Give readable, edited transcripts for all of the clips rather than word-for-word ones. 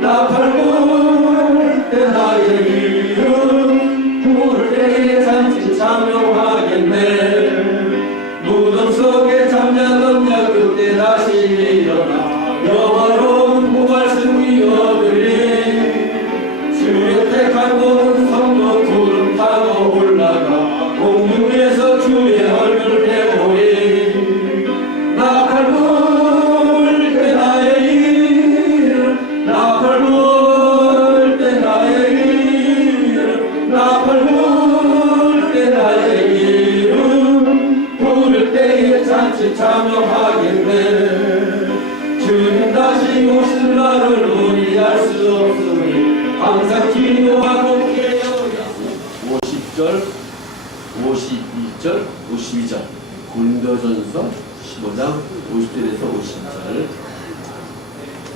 나 팔고 때 나의 이름 부를 때에 잠시 참여하겠네. 무덤 속에 잠자던 자 그때 다시 일어나 영화로운 무말씀 이어들리 주의 택한 곳은 성도 구름 타고 올라가 공중에서 주의 얼굴 배우리. 나 팔고 때 나의 이름 나 팔고 때 나의 이름 나 팔고 때 나의 이름 부를 때에 잔치 참여하겠네. 주님 다시 오실 날을 우리 알 수 없으니 항상 기도하고 깨어야. 50절 52절 52절 고린도전서 15장 50절에서 50절.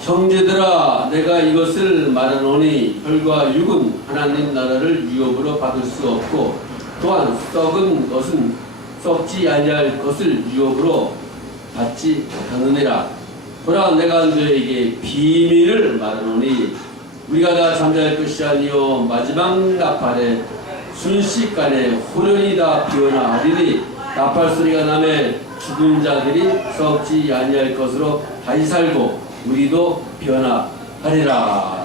형제들아 내가 이것을 말하노니 혈과 육은 하나님 나라를 유업으로 받을 수 없고 또한 썩은 것은 썩지 아니할 것을 유업으로 받지 못하느니라. 보라 내가 너에게 비밀을 말하노니 우리가 다 잠잘 것이 아니요 마지막 나팔에 순식간에 호련히 다 피어나리니 나팔 소리가 나매 죽은 자들이 썩지 아니할 것으로 다시 살고 우리도 변화하리라.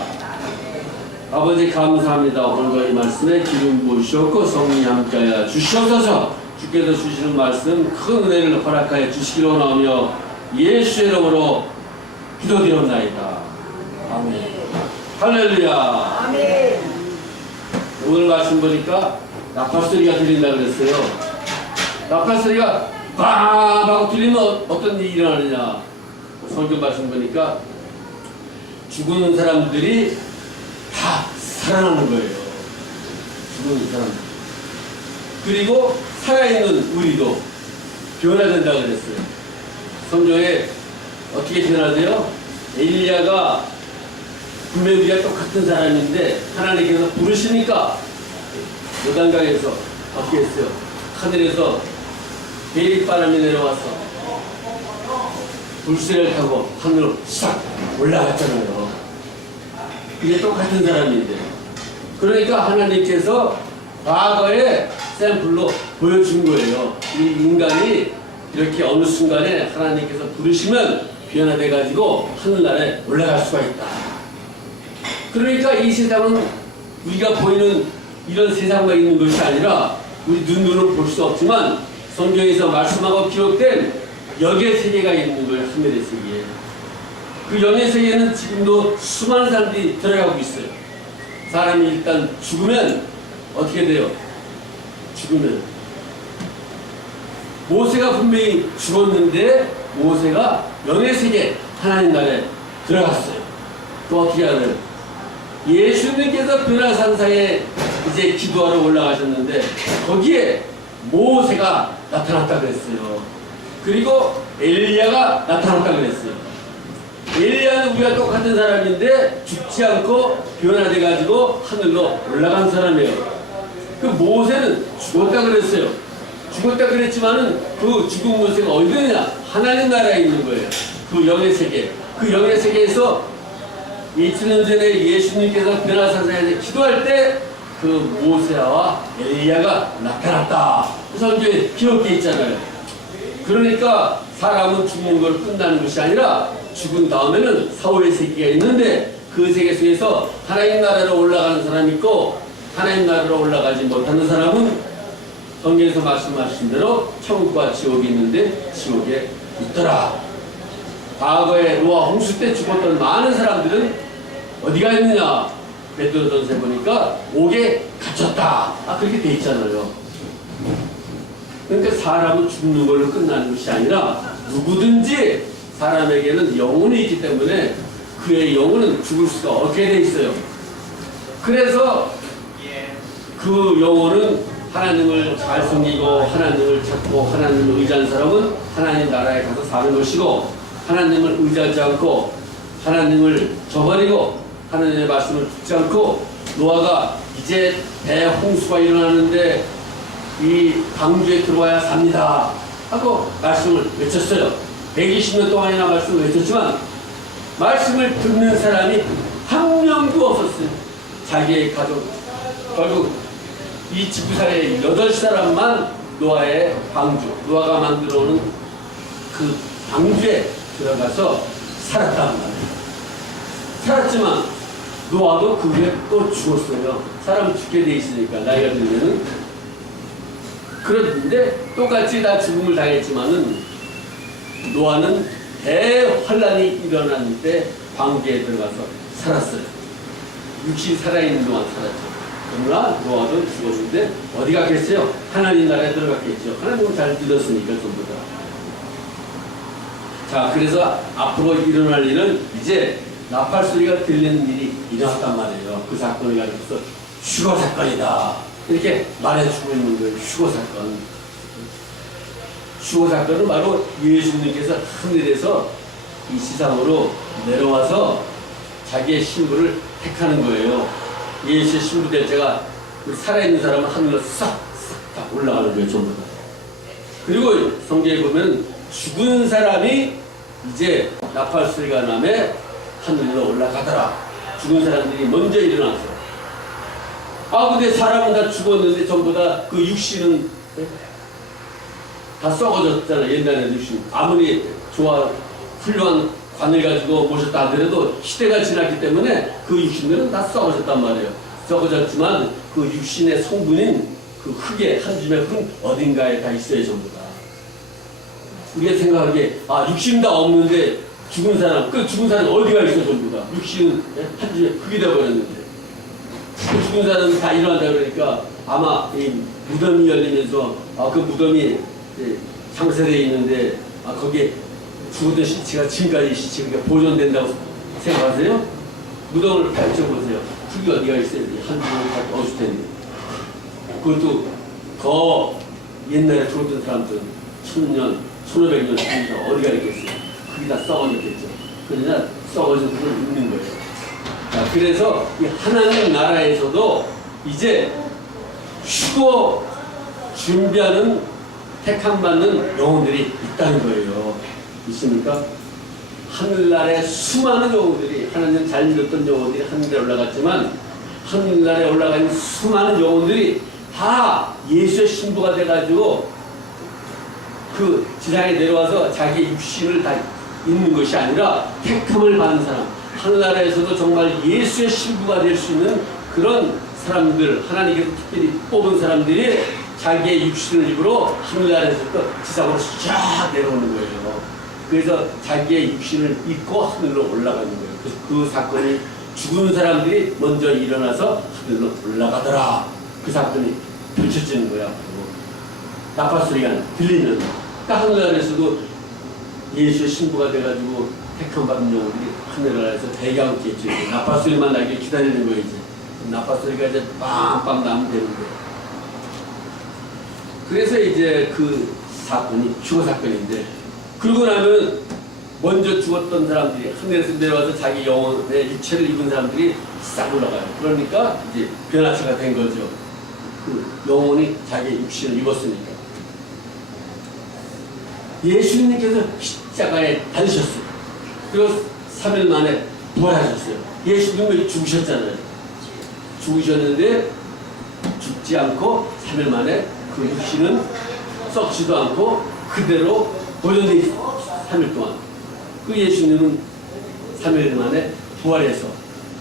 아버지 감사합니다. 오늘도 이 말씀에 기름 부으시옵고 성령이 함께하여 주시옵소서. 주께서 주시는 말씀 큰 은혜를 허락하여 주시기로 나오며 예수의 이름으로 기도드렸나이다. 아멘. 할렐루야. 아멘. 오늘 말씀 보니까 나팔 소리가 들린다 그랬어요. 나팔 소리가 빵 하고 들리면 어떤 일이 일어나느냐. 성경 말씀 보니까 죽은 사람들이 다 살아나는 거예요. 죽은 사람. 그리고 살아있는 우리도 변화된다 그랬어요. 성경에 어떻게 변화돼요? 엘리야가 분명히 우리가 똑같은 사람인데 하나님께서 부르시니까 요단강에서 어떻게 했어요? 하늘에서 대립바람이 내려와서 불새를 타고 하늘로 싹 올라갔잖아요. 이게 똑같은 사람인데 그러니까 하나님께서 과거에 샘플로 보여준 거예요. 이 인간이 이렇게 어느 순간에 하나님께서 부르시면 변화돼가지고 하늘나라에 올라갈 수가 있다. 그러니까 이 세상은 우리가 보이는 이런 세상만 있는 것이 아니라 우리 눈으로 볼 수 없지만 성경에서 말씀하고 기록된 영의 세계가 있는 거예요. 하늘의 세계. 그 영의 세계는 지금도 수많은 사람들이 들어가고 있어요. 사람이 일단 죽으면 어떻게 돼요? 죽으면 모세가 분명히 죽었는데 모세가 영의 세계 하나님 나라에 들어갔어요. 또 어떻게 알아요? 예수님께서 변화산상에 이제 기도하러 올라가셨는데 거기에 모세가 나타났다 그랬어요. 그리고 엘리야가 나타났다 그랬어요. 엘리야는 우리가 똑같은 사람인데 죽지 않고 변화돼가지고 하늘로 올라간 사람이에요. 그 모세는 죽었다 그랬어요. 죽었다 그랬지만은 그 죽은 모세가 어디 있느냐? 하나님 나라에 있는 거예요. 그 영의 세계. 그 영의 세계에서 2000년 전에 예수님께서 변화산상에 기도할 때 그 모세와 엘리야가 나타났다. 그 성경에 기록되어 있잖아요. 그러니까 사람은 죽는 걸 끝나는 것이 아니라 죽은 다음에는 사후의 세계가 있는데 그 세계 속에서 하나님 나라로 올라가는 사람이 있고 하나님 나라로 올라가지 못하는 사람은 성경에서 말씀하신 대로 천국과 지옥이 있는데 지옥에 있더라. 과거에 노아 홍수 때 죽었던 많은 사람들은 어디가 있느냐? 베드로전서에 보니까 옥에 갇혔다. 그렇게 돼 있잖아요. 그러니까 사람은 죽는 걸로 끝나는 것이 아니라 누구든지 사람에게는 영혼이 있기 때문에 그의 영혼은 죽을 수가 없게 돼 있어요. 그래서 그 영혼은 하나님을 잘 섬기고 하나님을 찾고 하나님을 의지하는 사람은 하나님 나라에 가서 사는 것이고 하나님을 의지하지 않고 하나님을 저버리고 하나님의 말씀을 듣지 않고 노아가 이제 대홍수가 일어나는데 이 강주에 들어와야 삽니다 하고 말씀을 외쳤어요. 120년 동안이나 말씀을 외쳤지만 말씀을 듣는 사람이 한 명도 없었어요. 자기의 가족, 결국 이 지구상의 8사람만 노아의 방주, 노아가 만들어오는 그 방주에 들어가서 살았단 말이에요. 살았지만 노아도 그 후에 또 죽었어요. 사람 죽게 돼 있으니까 나이가 들면은. 그런데 똑같이 다 죽음을 당했지만은 노아는 대환란이 일어났을 때 방주에 들어가서 살았어요. 육신이 살아있는 동안 살았죠. 그러나 노아도 죽었는데 어디 갔겠어요? 하나님 나라에 들어갔겠죠. 하나님은 잘 믿었으니까 전부 다. 자, 그래서 앞으로 일어날 일은 이제 나팔 소리가 들리는 일이 일어났단 말이에요. 그 사건을 가지고서 휴거 사건이다 이렇게 말해주고 있는 거예요. 휴거 사건. 휴거 사건은 바로 예수님께서 하늘에서 이 세상으로 내려와서 자기의 신부를 택하는 거예요. 예수의 신부 될 때가 살아있는 사람은 하늘로 싹 올라가는 거예요. 전부 다. 그리고 성경에 보면 죽은 사람이 이제 나팔 소리가 나면 하늘로 올라가더라. 죽은 사람들이 먼저 일어나서. 근데 사람은 다 죽었는데 전부 다 그 육신은 다 썩어졌잖아요. 옛날에 육신. 아무리 훌륭한 관을 가지고 모셨다 하더라도 시대가 지났기 때문에 그 육신들은 다 썩어졌단 말이에요. 썩어졌지만 그 육신의 성분인 그 흙의 한 줌의 흙은 어딘가에 다 있어요. 전부 다. 우리가 생각하기에 육신 다 없는데 죽은 사람, 그 죽은 사람 어디가 있어? 전부 다. 육신은 한 줌의 흙이 되어버렸는데 그 죽은 사람은 다 일어난다 그러니까 아마 이 무덤이 열리면서 그 무덤이 상세되어 있는데 거기에 죽었던 시체가 지금까지 시체가 보존된다고 생각하세요? 무덤을 펼쳐보세요. 흙이 어디가 있어요? 한 줌을 다 넣어줄 텐데. 그것도 더 옛날에 죽었던 사람들은 1000년, 1500년 뒤에서 어디가 있겠어요? 흙이 다 썩어졌겠죠. 그러나 썩어진 흙을 있는 거예요. 자, 그래서 이 하나님 나라에서도 이제 휴거 준비하는 택함받는 영혼들이 있다는 거예요. 있습니까? 하늘나라에 수많은 영혼들이, 하나님 잘 믿었던 영혼들이 하늘에 올라갔지만 하늘나라에 올라간 수많은 영혼들이 다 예수의 신부가 돼가지고 그 지상에 내려와서 자기 육신을 다 있는 것이 아니라 택함을 받는 사람, 하늘나라에서도 정말 예수의 신부가 될 수 있는 그런 사람들, 하나님께서 특별히 뽑은 사람들이 자기의 육신을 입으로 하늘나라에서부터 지상으로 쫙 내려오는 거예요. 그래서 자기의 육신을 입고 하늘로 올라가는 거예요. 그래서 그 사건이 죽은 사람들이 먼저 일어나서 하늘로 올라가더라. 그 사건이 펼쳐지는 거야. 나팔 소리가 들리는. 하늘나라에서도 예수의 신부가 돼가지고 택함 받은 영혼들이 하늘나라에서 대기하고 있겠죠. 나팔 소리만 나길 기다리는 거예요. 이제 나팔 소리가 이제 빵빵 나면 되는 거예요. 그래서 이제 그 사건이 휴거 사건인데, 그러고 나면 먼저 죽었던 사람들이 하늘에서 내려와서 자기 영혼의 육체를 입은 사람들이 싹 올라가요. 그러니까 이제 변화체가 된 거죠. 그 영혼이 자기 육신을 입었으니까. 예수님께서 십자가에 달리셨어요. 그리고 3일 만에 부활하셨어요. 예수님이 죽으셨잖아요. 죽으셨는데 죽지 않고 3일 만에 그 육신은 썩지도 않고 그대로 보존되어 있어요. 3일 동안. 그 예수님은 3일 만에 부활해서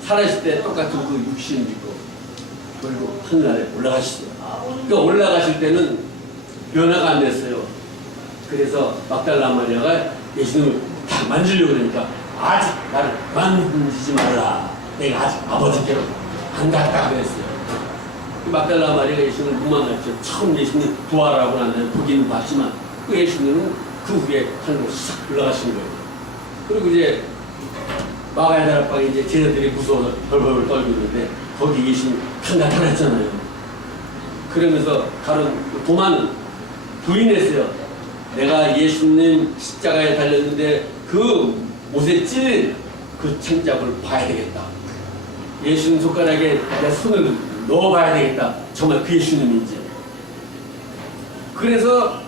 살아있을 때 똑같은 그 육신을 입고 그리고 하늘나라에 올라가시죠. 그러니까 올라가실 때는 변화가 안 됐어요. 그래서 막달라 마리아가 예수님을 다 만지려고 그러니까 아직 나를 만지지 말라. 내가 아직 아버지께로 안 갔다 그랬어요. 막달라 마리아가 예수님을 못 만났죠. 처음 예수님 부활하고 난 다음에 보기는 봤지만 그 예수님은 그 후에 하늘로 싹 올라가신 거예요. 그리고 이제 마가의 다락방에 이제 제자들이 무서워서 벌벌 떨고 있는데 거기 예수님 딱 나타났잖아요. 그러면서 다른 도마는 부인했어요. 내가 예수님 십자가에 달렸는데 그 못에 찔린 그 창자국을 봐야 되겠다. 예수님 손가락에 내 손을 넣어봐야 되겠다. 정말 그 예수님인지. 그래서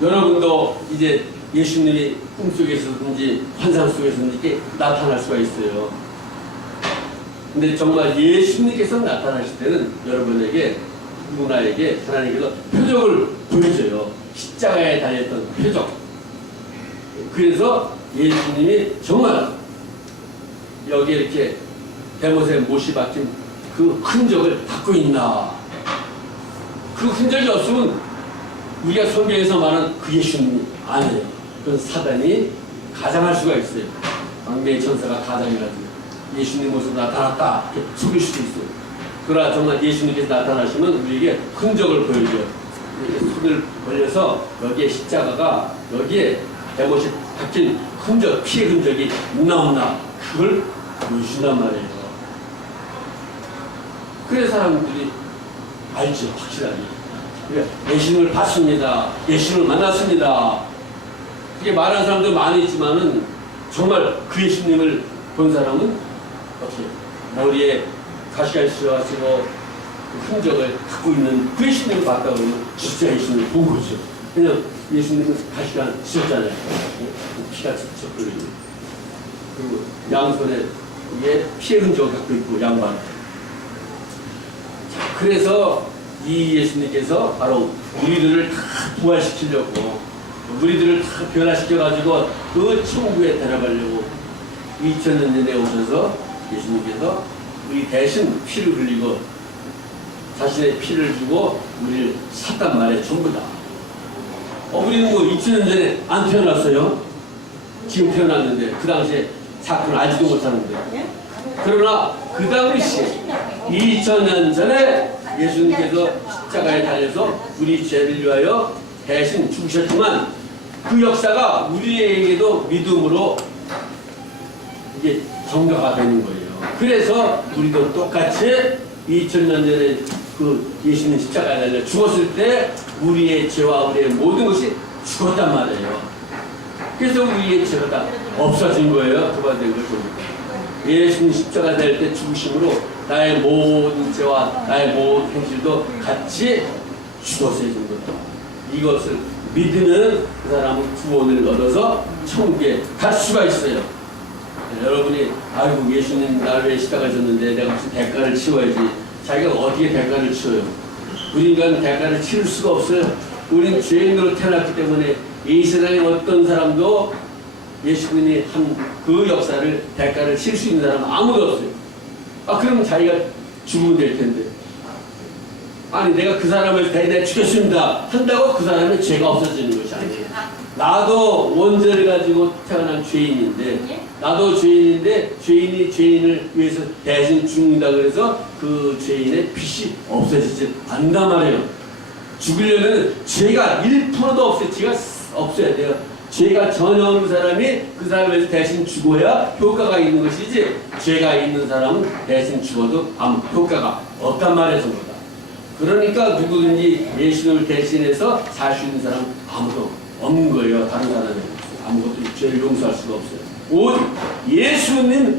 여러분도 이제 예수님이 꿈속에서든지 환상 속에서든지 이렇게 나타날 수가 있어요. 근데 정말 예수님께서 나타나실 때는 여러분에게, 누구나에게 하나님께서 표적을 보여줘요. 십자가에 달렸던 표적. 그래서 예수님이 정말 여기에 이렇게 대못에 못이 박힌 그 흔적을 갖고 있나. 그 흔적이 없으면 우리가 성경에서 말하는 그 예수님이 아니에요. 그건 사단이 가장할 수가 있어요. 광명의 천사가 가장해가지고 예수님 모습으로 나타났다 이렇게 속일 수도 있어요. 그러나 정말 예수님께서 나타나시면 우리에게 흔적을 보여줘요. 이렇게 손을 벌려서 여기에 십자가가, 여기에 대못이 박힌 흔적, 피의 흔적이 있나 없나, 그걸 보여준단 말이에요. 그래서 사람들이 알죠, 확실하게. 예수님을 봤습니다. 예수님을 만났습니다. 이게 말하는 사람도 많이 있지만은 정말 그 예수님을 본 사람은 어떻게 머리에 가시가 있어가지고 그 흔적을 갖고 있는 그 예수님을 봤다 그러면 진짜 예수님을 본 거죠. 그냥 예수님은 가시가 있었잖아요. 피가 척척 흘리고, 그리고 양손에 이게 피의 흔적을 갖고 있고, 양반. 자, 그래서 이 예수님께서 바로 우리들을 다 부활시키려고, 우리들을 다 변화시켜가지고 그 천국에 데려가려고 2000년 전에 오셔서 예수님께서 우리 대신 피를 흘리고 자신의 피를 주고 우리를 샀단 말이에요. 전부 다. 우리는 뭐 2000년 전에 안 태어났어요. 지금 태어났는데 그 당시에 사건을 알지도 못하는데. 그러나 그 당시에 2000년 전에 예수님께서 십자가에 달려서 우리 죄를 위하여 대신 죽으셨지만 그 역사가 우리에게도 믿음으로 이게 전가가 되는 거예요. 그래서 우리도 똑같이 2000년 전에 그 예수님 십자가에 달려 죽었을 때 우리의 죄와 우리의 모든 것이 죽었단 말이에요. 그래서 우리의 죄가 다 없어진 거예요. 그만된 걸 보니까. 예수님 십자가 될 때 죽으심으로 나의 모든 죄와 나의 모든 행실도 같이 죽었어야 된 거다. 이것을 믿으면 그 사람은 구원을 얻어서 천국에 갈 수가 있어요. 네, 여러분이 아이고 예수님 나를 위해 십자가졌는데 내가 무슨 대가를 치워야지. 자기가 어떻게 대가를 치워요? 우리 인간은 대가를 치를 수가 없어요. 우리는 죄인으로 태어났기 때문에 이 세상에 어떤 사람도 예수님이 한 그 역사를 대가를 칠 수 있는 사람은 아무도 없어요. 그러면 자기가 죽으면 될 텐데. 아니 내가 그 사람을 대대 죽였습니다 한다고 그 사람의 죄가 없어지는 것이 아니에요. 나도 원죄를 가지고 태어난 죄인인데, 나도 죄인인데 죄인이 죄인을 위해서 대신 죽는다 그래서 그 죄인의 빚이 없어지지 않단 말이에요. 죽으려면 죄가 1%도 없어요. 죄가 없어야 돼요. 죄가 전혀 없는 사람이 그 사람에서 대신 죽어야 효과가 있는 것이지, 죄가 있는 사람은 대신 죽어도 아무 효과가 없단 말이에요. 전부 다. 그러니까 누구든지 예수님을 대신해서 살 수 있는 사람은 아무도 없는 거예요. 다른 사람은 아무것도 죄를 용서할 수가 없어요. 오직 예수님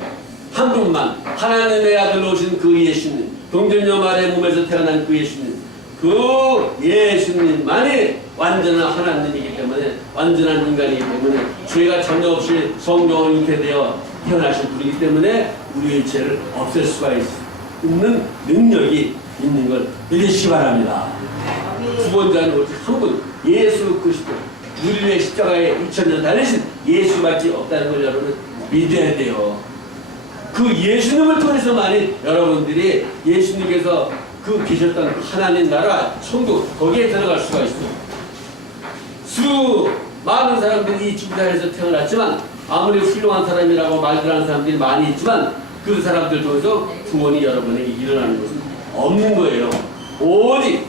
한 분만, 하나님의 아들로 오신 그 예수님, 동정녀 마리아의 몸에서 태어난 그 예수님, 그 예수님만이 완전한 하나님이기 때문에, 완전한 인간이기 때문에, 죄가 전혀 없이 성령을 잉태되어 태어나신 분이기 때문에 우리의 죄를 없앨 수가 있는 능력이 있는 걸 믿으시기 바랍니다. 구원자는 오직 한 분, 예수 그리스도, 우리 위해 십자가에 2000년 달리신 예수밖에 없다는 걸 여러분 믿어야 돼요. 그 예수님을 통해서만이 여러분들이 예수님께서 그 계셨던 하나님 나라 천국, 거기에 들어갈 수가 있어요. 많은 사람들이 이 지구상에서 태어났지만, 아무리 훌륭한 사람이라고 말들하는 사람들이 많이 있지만, 그 사람들 통해서 구원이 여러분에게 일어나는 것은 없는 거예요. 오직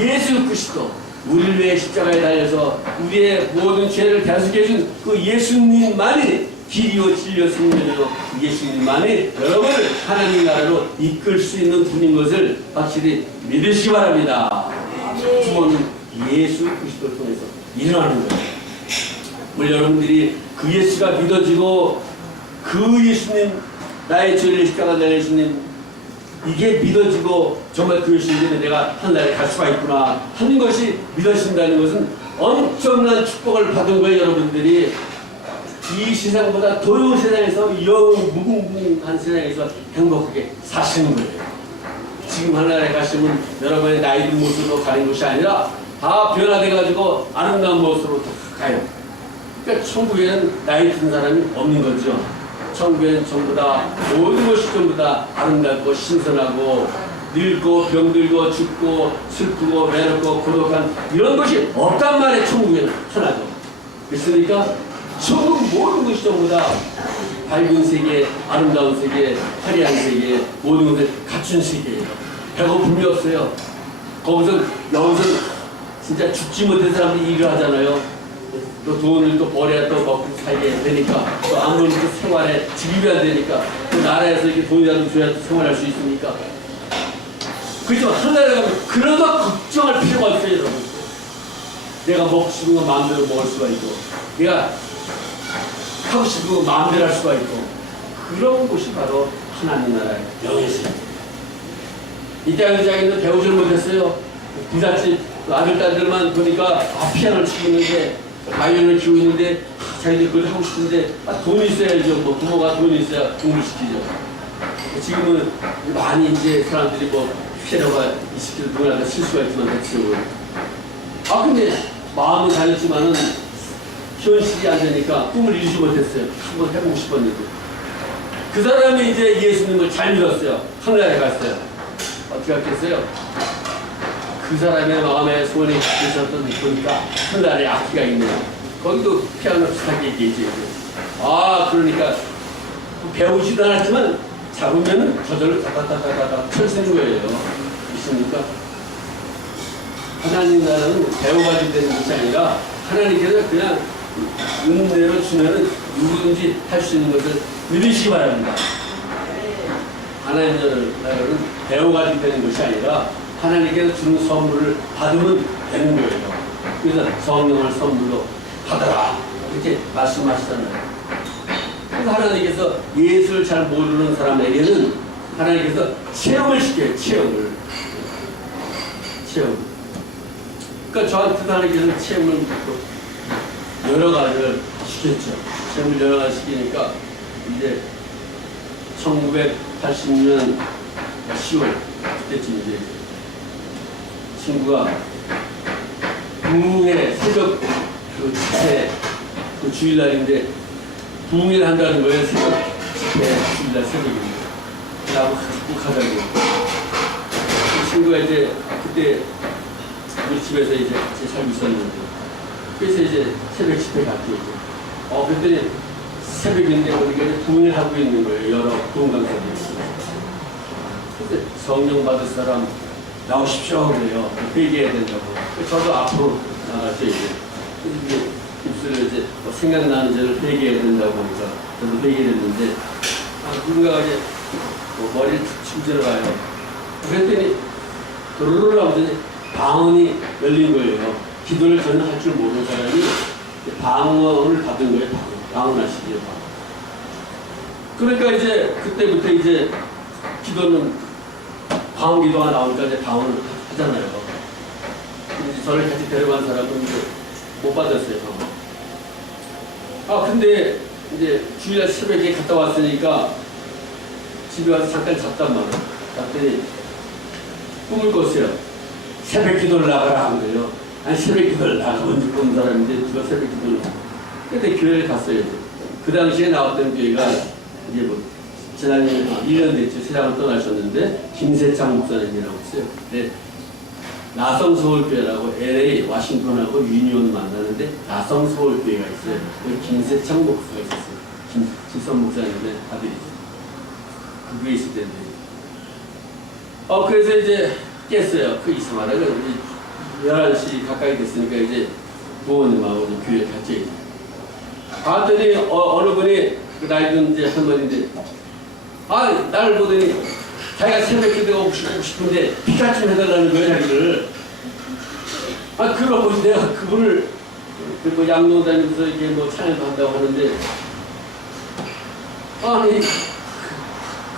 예수 그리스도, 우리를 위해 십자가에 달려서 우리의 모든 죄를 대속해 준 그 예수님만이 길이요 진리요 생명이요, 예수님만이 여러분을 하나님 나라로 이끌 수 있는 분인 것을 확실히 믿으시기 바랍니다. 구원은 예수 그리스도를 통해서 일어나는 거예요. 우리 여러분들이 그 예수가 믿어지고 그 예수님, 나의 죄를 십자가 될 예수님, 이게 믿어지고 정말 그것인데 내가 하늘나라에 갈 수가 있구나 하는 것이 믿어진다는 것은 엄청난 축복을 받은 거예요. 여러분들이 이 세상보다 더러운 세상에서 무궁무궁한 세상에서 행복하게 사시는 거예요. 지금 하늘나라에 가시면 여러분의 나이 든 모습으로 가는 것이 아니라 다 변화돼가지고 아름다운 모습으로 가요. 그러니까 천국에는 나이 든 사람이 없는 거죠. 천국에는 전부 다 모든 것이 전부 다 아름답고 신선하고 늙고 병들고 죽고 슬프고 외롭고 고독한 이런 것이 없단 말이에요. 천국에는 하나도. 그랬으니까 천국 모든 것이 전부 다 밝은 세계, 아름다운 세계, 화려한 세계, 모든 것을 갖춘 세계예요. 배고픔이 없어요. 여기서 진짜 죽지 못한 사람들이 일을 하잖아요. 또 돈을 또 벌어야 또 먹고 살게 되니까 또 아무리 또 생활에 지급이 안 되니까 또 나라에서 이렇게 돈이라도 줘야 또 생활할 수 있으니까. 그렇지만 하늘나라에 가면 그런 거 걱정할 필요가 없어요. 여러분. 내가 먹고 싶은 거 마음대로 먹을 수가 있고 내가 하고 싶은 거 마음대로 할 수가 있고 그런 곳이 바로 하나님 나라의 영예시입니다. 이 땅에는 배우질 못했어요. 부잣집 아들, 딸들만 보니까 피아노를 치고 있는데 바이올린을 키우고 있는데 자기들 그걸 하고 싶은데 돈이 있어야죠. 뭐 부모가 돈이 있어야 공부를 시키죠. 지금은 많이 이제 사람들이 피아노가 20kg 누구나 칠 수가 있지만 대체로 근데 마음은 다녔지만은 현실이 안 되니까 꿈을 이루지 못했어요. 한번 해보고 싶었는데 그 사람이 이제 예수님을 잘 믿었어요. 하늘나라에 갔어요. 어떻게 했겠어요? 그 사람의 마음에 소원이 있었던 보니까 하늘나라에 악기가 있네요. 거기도 피아노 비슷하게 얘기해줘요. 그러니까 배우지도 않았지만 잡으면 저절로 다다다다다다 펼치는 거예요. 있습니까? 하나님 나라는 배워가지고 되는 것이 아니라 하나님께서 그냥 은혜로 주면은 누구든지 할 수 있는 것을 누리시기 바랍니다. 하나님 나라는 배워가지고 되는 것이 아니라 하나님께서 주는 선물을 받으면 되는 거예요. 그래서 성령을 선물로 받아라 이렇게 말씀하시잖아요. 그래서 하나님께서 예수를 잘 모르는 사람에게는 하나님께서 체험을 시켜요. 체험. 그러니까 저한테도 하나님께서 체험을 여러 가지를 시켰죠. 체험을 여러 가지 시키니까 이제 1980년 10월 그때쯤 이제 친구가 부흥회 새벽 그 주일날인데 부흥회를 한다는 거예요. 새벽 집회 주일날 새벽입니다. 나하고 꼭 하자고. 그 친구가 이제 그때 우리 집에서 이제 같이 살고 있었는데 그래서 이제 새벽 집회 갔죠. 그랬더니 새벽인데 우리가 이제 부흥회를 하고 있는 거예요. 여러 부흥 강사들이. 그래서 성령 받을 사람 나오십시오 그래요. 회개해야 된다고. 저도 앞으로 나갔죠 이제. 그래서 이제 입술을 이제 생각나는 죄를 회개해야 된다고 하니까 저도 회개를 했는데 누군가가 이제 머리를 툭 들어가요. 그랬더니 도로로 하더니 방언이 열린 거예요. 기도를 전혀 할 줄 모르는 사람이 방언을 받은 거예요. 방언하시기요. 그러니까 이제 그때부터 이제 기도는 방언 기도가 나오니까 이제 방언을 하잖아요. 이제 저를 같이 데려간 사람은 이제 못 받았어요. 방언. 근데 이제 주일날 새벽에 갔다 왔으니까 집에 와서 잠깐 잤단 말이에요. 잤더니 꿈을 꿨어요. 새벽 기도를 나가라 한 거예요. 아니 새벽 기도를 나가면 본 사람인데 누가 새벽 기도를 근데 교회를 갔어요. 그 당시에 나왔던 교회가 이제 지난 1년 됐죠. 세상을 떠나셨는데 김세창 목사님이라고 있어요. 네. 나성서울교회라고 LA 워싱턴하고 유니온 만나는데 나성서울교회가 있어요. 여기 김세창 목사가 있었어요. 김지선 목사님의 아들이 그게 있을 텐데. 그래서 이제 깼어요. 그 이상하다가 11시 가까이 됐으니까 이제 부모님하고 교회 같이 봤더니 어느 분이 그 나이 든 이제 할머니인데 나를 보더니 자기가 새벽 기도가 오고 싶은데 피카 좀 해달라는 거예요. 자기를 그러고 내가 그분을 양동 다니면서 이게 찬양도 한다고 하는데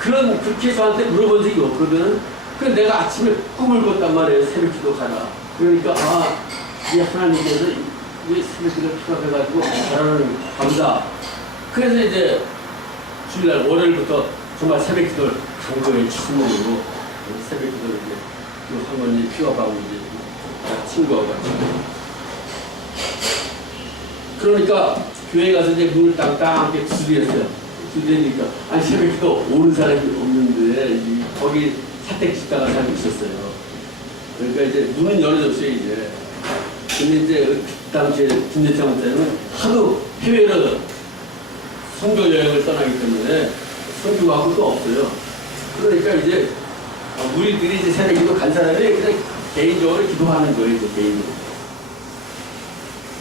그렇게 저한테 물어본 적이 없거든. 그래서 내가 아침에 꿈을 꿨단 말이에요. 새벽 기도 가라. 그러니까, 이 하나님께서 이 새벽 기도를 필요해가지고 가라는 감사. 그래서 이제 주일날 월요일부터 정말 새벽 기도를 간 거예요. 추모으로. 새벽 기도를 이제 그 할머니 피워가고 이제 친구하고 같이. 그러니까 교회 가서 이제 문을 땅땅 이렇게 두드렸어요. 두드리니까 아니 새벽 기도 오는 사람이 없는데 거기 사택 집사가 살고 있었어요. 그러니까 이제 문은 열어줬어요 이제. 근데 이제 그 당시에 김대창 때는 하도 해외로 선교 여행을 떠나기 때문에 선교하고 또 없어요. 그러니까 이제 우리들이 이제 새벽 기도 간 사람이 그냥 개인적으로 기도하는 거예요, 이제 개인적으로.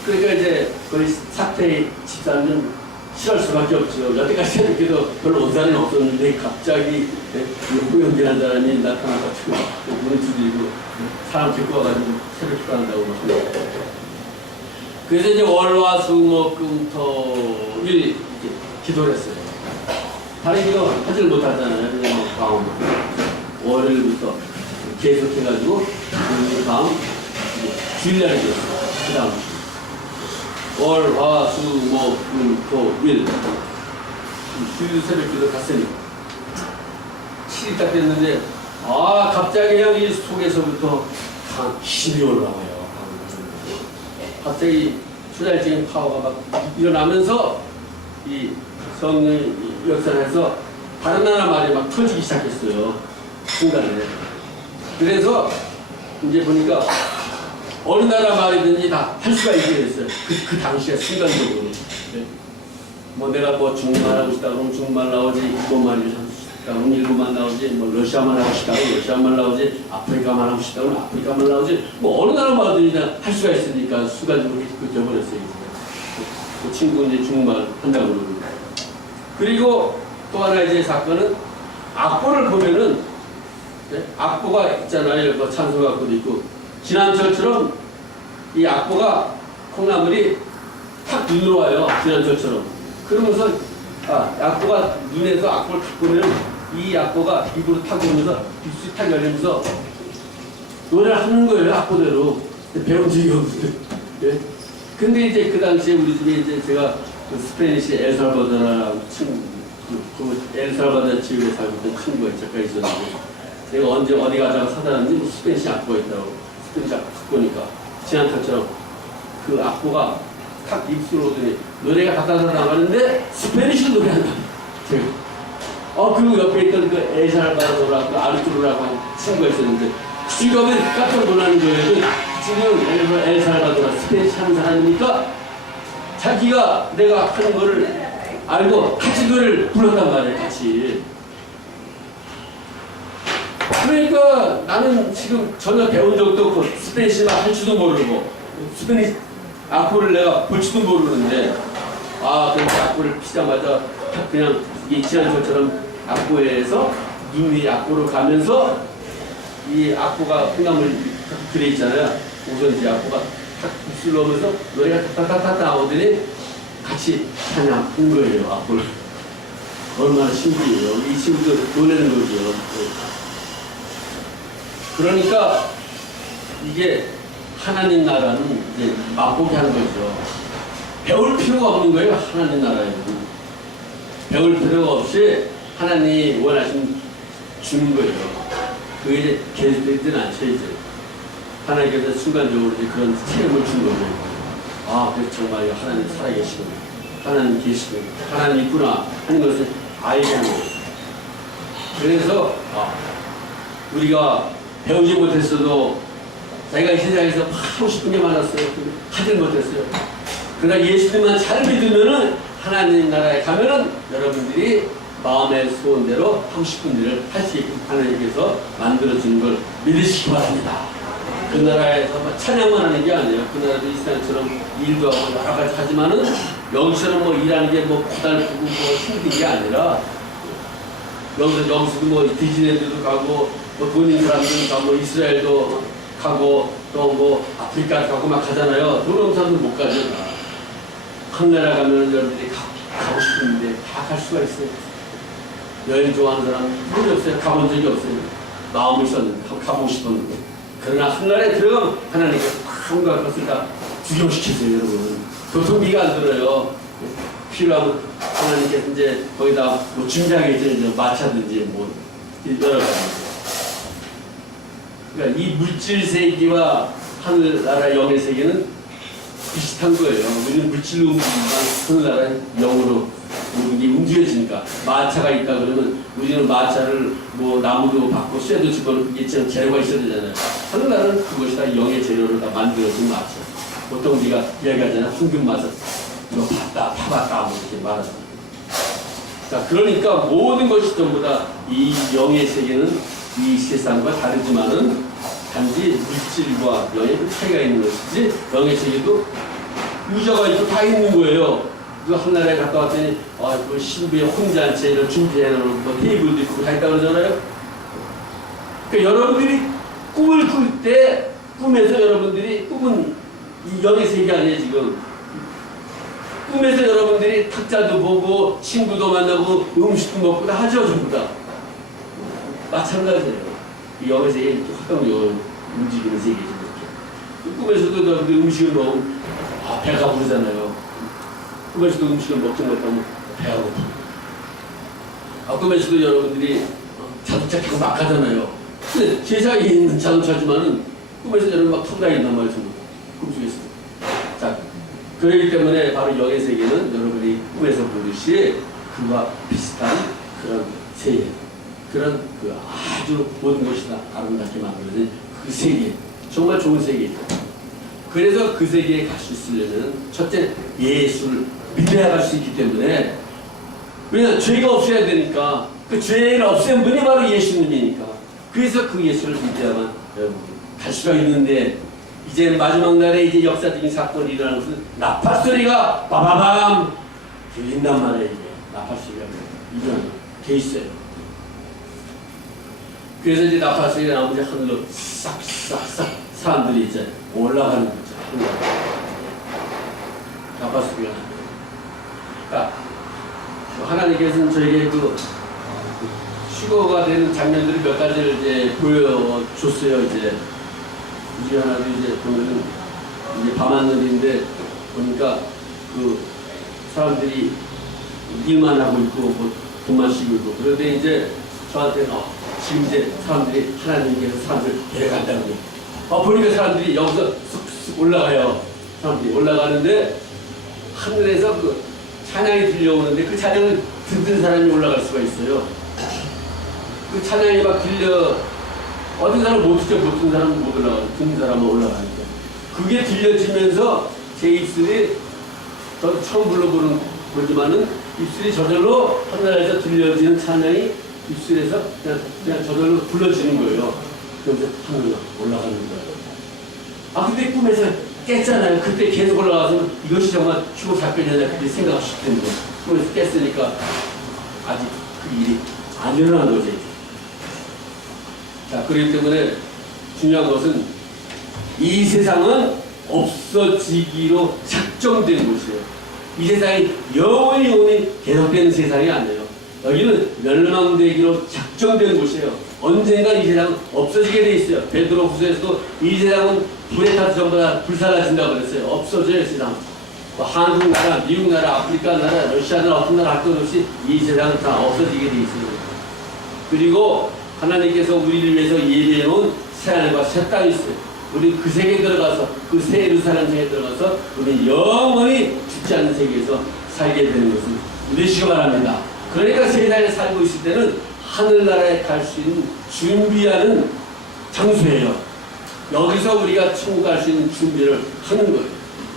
그러니까 이제 거의 사택 집사는 싫어할 수밖에 없죠. 여태까지 새벽 기도 별로 온 사람이 없었는데 갑자기 호연기한 사람이 나타나가지고 문을 두드리고 사람 데리고 와가지고 새벽 기도 한다고 막 하고. 그래서 이제 월화 수목금토일 기도를 했어요. 다른 기도 하지를 못하잖아요. 그냥 뭐 광화문. 월요일부터 계속해가지고 그 다음 주일날에 됐어요. 그 다음 월, 화, 수, 목, 금, 토, 일 주일 새벽 기도 갔으니까 7일 딱 됐는데 갑자기 그냥 이 속에서부터 힘이 올라와요. 갑자기 초자일적인 파워가 막 일어나면서 이 성령 역사에서 다른 나라 말이 막 터지기 시작했어요. 순간에. 그래서 이제 보니까 어느 나라 말이든지 다 할 수가 있게 됐어요. 그 당시에 순간적으로. 네. 뭐 내가 뭐 중국말 하고 싶다 그러면 중국말 나오지, 일본말 하고 싶다 그러면 일본말 나오지, 뭐 러시아말 하고 싶다 그러면 러시아말 나오지, 아프리카말 하고 싶다 그러면 아프리카말 나오지, 뭐 어느 나라 말이든지 할 수가 있으니까 순간적으로 그렇게 되어버렸어요. 그 친구는 이제 중국말 한다고 그러고. 그리고 또 하나 이제 사건은 악보를 보면은 네? 악보가 있잖아요. 뭐 찬송 악보도 있고 지난철처럼 이 악보가 콩나물이 탁 눈으로 와요. 지난철처럼. 그러면서 악보가 눈에서 악보를 탁 보면 이 악보가 입으로 탁 오면서 입술이 탁 열리면서 노래를 하는 거예요. 악보대로. 배운 적이 없어요. 예? 근데 이제 그 당시에 우리 집에 이제 제가 그 스페니시 엘살바도라라고 그 엘살바도 지역에 살고 있던 친구가 잠깐 있었는데 내가 언제 어디 가다가 사다 놨는지 뭐 스페니시 악보가 있더라고. 스페니시 악보 딱 보니까 지난달처럼 그 악보가 탁 입술로 오더니 노래가 갖다서 나가는데 스페니시 노래한다. 그리고 옆에 있던 그 엘살바도라고 아르투르라고 하는 친구가 있었는데 그 친구가 왜 깜짝 놀라는 거예요. 그 친구는 엘살바도라 스페니시 하는 사람이니까 자기가 내가 하는 거를 알고 같이 노래를 불렀단 말이에요. 같이. 그러니까 나는 지금 전혀 배운 적도 없고 스페니시만 할 줄도 모르고 스페니시 악보를 내가 볼 줄도 모르는데 그렇게 악보를 피자마자 그냥 이 지난주처럼 악보에서 눈이 악보로 가면서 이 악보가 콩나물 그래 있잖아요. 우선 이 악보가 탁 입술로 오면서 노래가 탁탁탁탁 나오더니 같이 찬양하는 거예요. 악보를. 얼마나 신기해요. 이 친구들 노래는 거죠. 그러니까 이게 하나님 나라는 이제 맛보게 하는 거죠. 배울 필요가 없는 거예요. 하나님 나라에는. 배울 필요가 없이 하나님이 원하신 주는 거예요. 그게 이제 계속되지는 않죠. 이제 하나님께서 순간적으로 이제 그런 체험을 준 거예요. 그래서 정말 하나님 살아계시고 하나님 계시고 하나님 있구나 하는 것을 알게 하는 거예요. 그래서 우리가 배우지 못했어도 자기가 이 세상에서 하고 싶은 게 많았어요. 하지 못했어요. 그러나 예수님만 잘 믿으면은 하나님 나라에 가면은 여러분들이 마음의 소원대로 하고 싶은 일을 할 수 있게 하나님께서 만들어주는 걸 믿으시기 바랍니다. 그 나라에서 찬양만 하는 게 아니에요. 그 나라도 이 세상처럼 일도 하고 여러 가지 하지만은 여기서는 뭐 일하는 게 뭐 고달프고 뭐 힘든 게 아니라 여기서도 뭐 디즈니랜드도 가고 뭐 돈 있는 사람들은 가고 이스라엘도 가고 또 뭐 아프리카 가고 막 가잖아요. 돈 없는 사람들 못 가죠. 한 나라 가면 여러분들이 가고 싶은데 다 갈 수가 있어요. 여행 좋아하는 사람 별로 없어요. 가본 적이 없어요. 마음이 있었는데 가보고 싶었는데. 그러나 한날에 들어가면 하나님께서 한가할 것을 다 구경시키세요. 여러분. 교통비가 안 들어요. 필요하면 하나님께서 이제 거기다 뭐 준비하겠죠. 이제 마차든지 뭐 여러 가지. 그러니까 이 물질 세계와 하늘나라 영의 세계는 비슷한 거예요. 우리는 물질로 움직이지만 하늘나라는 영으로 모든 게 움직여지니까. 마차가 있다 그러면 우리는 마차를 뭐 나무도 받고 쇠도 집어넣고 이게 재료가 있어야 되잖아요. 하늘나라는 그것이 다 영의 재료로 다 만들어진 마차. 보통 우리가 이야기하잖아요. 황금 마차. 이거 봤다, 타봤다, 뭐 이렇게 말하잖아요. 자, 그러니까 모든 것이 전부 다 이 영의 세계는 이 세상과 다르지만은 단지 물질과 영의 그 차이가 있는 것이지, 영의 세계도 의자가 있고 다 있는 거예요. 그 한나라에 갔다 왔더니, 그 신부의 혼잔치를 준비해놓은 뭐 테이블도 있고 다 있다고 그러잖아요. 그러니까 여러분들이 꿈을 꿀 때, 꿈에서 여러분들이, 꿈은 이 영의 세계 아니에요, 지금. 꿈에서 여러분들이 탁자도 보고, 친구도 만나고, 음식도 먹고 다 하죠, 전부 다. 마찬가지예요. 이 영의 세계 이렇게 활동적으로 움직이는 세계죠, 이렇게. 꿈에서도 여러분들이 음식을 먹으면, 배가 부르잖아요. 꿈에서도 음식을 먹지 못하면 배가 고프고. 꿈에서도 여러분들이 자동차 타고 막 가잖아요. 근데 세상에 있는 자동차지만은 꿈에서 여러분 막 타고 다닌단 말이죠. 꿈속에서. 자, 그렇기 때문에 바로 영의 세계는 여러분이 꿈에서 보듯이 그와 비슷한 그런 세계, 그런 그 아주 모든 것이 다 아름답게 만들어진 그 세계, 정말 좋은 세계죠. 그래서 그 세계에 갈 수 있으려면 첫째 예수를 믿어야 갈 수 있기 때문에, 왜냐하면 죄가 없어야 되니까, 그 죄를 없앤 분이 바로 예수님이니까. 그래서 그 예수를 믿어야만 갈 수가 있는데, 이제 마지막 날에 이제 역사적인 사건이 일어나는 것은 나팔 소리가 빠바밤 들린단 말이에요. 이게 나팔 소리가 일어나게 돼 있어요. 그래서 이제 나팔 소리가 나오면 이제 하늘로 싹싹싹 사람들이 이제 올라가는 거죠. 나팔 소리가 나요. 그러니까 하나님께서는 저에게 그 휴거가 되는 장면들을 몇 가지를 이제 보여줬어요. 이제 우리 하나도 이제 보면은 이제 밤하늘인데 보니까 그 사람들이 일만 하고 있고 뭐 돈만 쉬고 있고, 그런데 이제 저한테는 지금 이제 사람들이 하나님께서 사람들 데려간다는 거예요. 보니까 사람들이 여기서 쑥쑥 올라가요. 사람들이 올라가는데 하늘에서 그 찬양이 들려오는데 그 찬양을 듣는 사람이 올라갈 수가 있어요. 그 찬양이 막 들려, 어떤 사람은 못 듣죠. 못 듣는 사람은 못 올라가고, 듣는 사람은 올라가니까. 그게 들려지면서 제 입술이, 저도 처음 불러보는 거지만은 입술이 저절로 하늘에서 들려지는 찬양이 입술에서 그냥 저절로 불러지는 거예요. 그래서 하늘로 올라가는 거예요. 근데 꿈에서 깼잖아요. 그때 계속 올라가서 이것이 정말 휴고 작별이냐 그때 생각하실 텐데, 꿈에서 깼으니까 아직 그 일이 안 일어난 거죠. 자, 그렇기 때문에 중요한 것은 이 세상은 없어지기로 작정된 곳이에요. 이 세상이 영원히 계속되는 세상이 아니에요. 여기는 멸망되기로 작정된 곳이에요. 언젠가 이 세상은 없어지게 돼 있어요. 베드로 후서에서도 이 세상은 불에 타서 전부 다 불사라진다고 그랬어요. 없어져요, 세상. 한국 나라, 미국 나라, 아프리카 나라, 러시아 나라, 어떤 나라 할 것 없이 이 세상은 다 없어지게 돼 있어요. 그리고 하나님께서 우리를 위해서 예비해 놓은 새하늘과 새 땅이 있어요. 우리 그 세계에 들어가서, 그 새 예루살렘 세계에 들어가서 우리 영원히 죽지 않는 세계에서 살게 되는 것을 믿으시기 바랍니다. 그러니까 세상에 살고 있을 때는 하늘나라에 갈 수 있는 준비하는 장소예요. 여기서 우리가 천국 갈 수 있는 준비를 하는 거예요.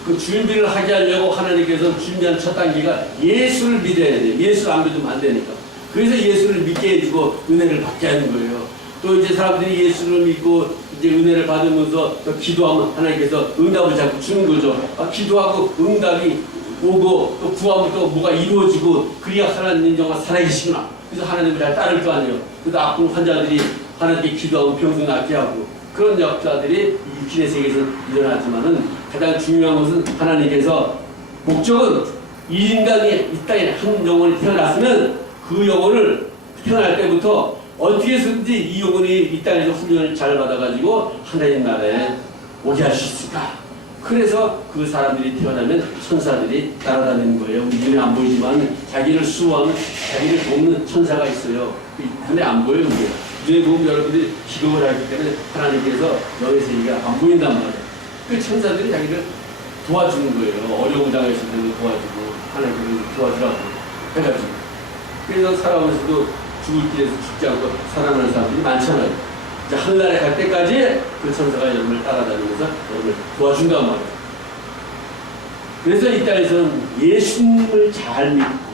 그 준비를 하게 하려고 하나님께서 준비한 첫 단계가 예수를 믿어야 돼요. 예수를 안 믿으면 안 되니까. 그래서 예수를 믿게 해주고 은혜를 받게 하는 거예요. 또 이제 사람들이 예수를 믿고 이제 은혜를 받으면서 또 기도하면 하나님께서 응답을 자꾸 주는 거죠. 기도하고 응답이 오고 또 구하면 또 뭐가 이루어지고, 그래야 하나님 정말 살아계시구나. 그래서 하나님을 잘 따를 거 아니에요. 그래서 아픈 환자들이 하나님께 기도하고 병도 낫게 하고, 그런 역사들이 육신의 세계에서 일어나지만은 가장 중요한 것은 하나님께서 목적은 이 인간이 이 땅에 한 영혼이 태어났으면 그 영혼을 태어날 때부터 어떻게 해서든지 이 영혼이 이 땅에서 훈련을 잘 받아가지고 하나님 나라에 오게 할 수 있을까? 그래서 그 사람들이 태어나면 천사들이 따라다니는 거예요. 우리 눈에 안 보이지만 자기를 수호하는, 자기를 돕는 천사가 있어요. 눈에 안 보여요, 그게. 눈에 보면 여러분들이 기도를 하기 때문에 하나님께서 너의 세계가 안 보인단 말이에요. 그 천사들이 자기를 도와주는 거예요. 어려운 당했을 때도 도와주고, 하나님께서 도와주라고 해가지고. 그래서 살아오면서도 죽을 길에서 죽지 않고 살아나는 사람들이 많잖아요. 이제 하늘나라에 갈 때까지 그 천사가 여러분을 따라다니면서 여러분을 도와준단 말이에요. 그래서 이 땅에서는 예수님을 잘 믿고,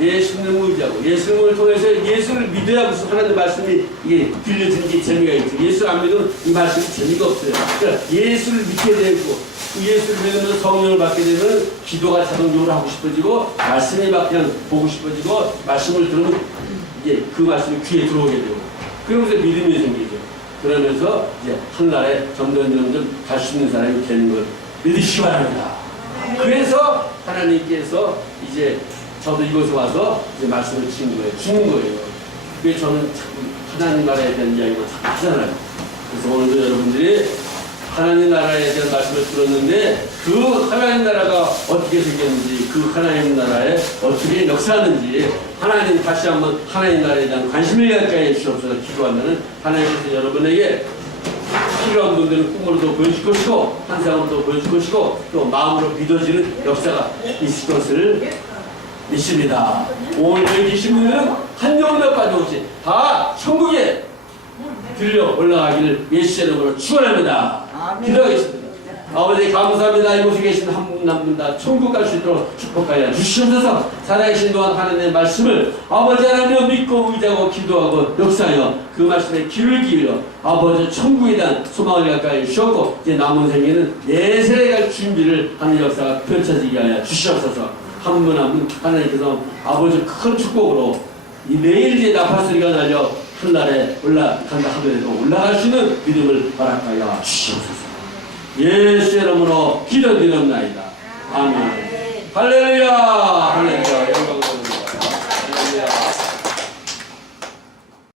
예수님을 의지하고, 예수님을 통해서 예수를 믿어야 무슨 하나님 말씀이 이게 들려지는 게 재미가 있죠. 예수를 안 믿으면 이 말씀이 재미가 없어요. 그러니까 예수를 믿게 되고, 그 예수를 믿으면 성령을 받게 되면 기도가 자동적으로 하고 싶어지고, 말씀이 막 그냥 보고 싶어지고, 말씀을 들으면 이게 그 말씀이 귀에 들어오게 되고, 그러면서 믿음이 생기죠. 그러면서 이제 하늘나라에 점점 갈 수 있는 사람이 되는 걸 믿으시기 바랍니다. 그래서 하나님께서 이제 저도 이곳에 와서 이제 말씀을 주는 거예요. 그래서 저는 자꾸 하나님 나라에 대한 이야기만 자꾸 하잖아요. 그래서 오늘도 여러분들이 하나님 나라에 대한 말씀을 들었는데 그 하나님 나라가 어떻게 생겼는지, 그 하나님 나라에 어떻게 역사하는지 하나님 다시 한번 하나님 나라에 대한 관심을 갖게 해주시옵소서 기도하면은 하나님께서 여러분에게 필요한 분들은 꿈으로도 보여줄 것이고 환상으로도 보여줄 것이고 또 마음으로 믿어지는 역사가 있을 것을 믿습니다. 오늘 여기 계신 분들은 한 영혼도 빠짐없이 다 천국에 들려 올라가기를 예수의 이름으로 축원합니다. 기도하겠습니다. 아버지 감사합니다. 이곳에 계신 한 분 한 분 다 천국 갈 수 있도록 축복하여 주시옵소서. 살아계신 동안 하나님의 말씀을 아버지 하나님을 믿고 의지하고 기도하고 역사하여 그 말씀에 귀를 기울여 아버지 천국에 대한 소망을 가까이 주셨고 이제 남은 생에는 내세에 갈 준비를 하는 역사가 펼쳐지게 하여 주시옵소서. 한 분 한 분 하나님께서 아버지 큰 축복으로 이 내일 이제 나팔 소리가 날려 하늘나라에 올라간다 하더라도 올라갈 수 있는 믿음을 허락하여 주시옵소서. 예수의 이름으로 기도드립나이다. 아멘. 할렐루야.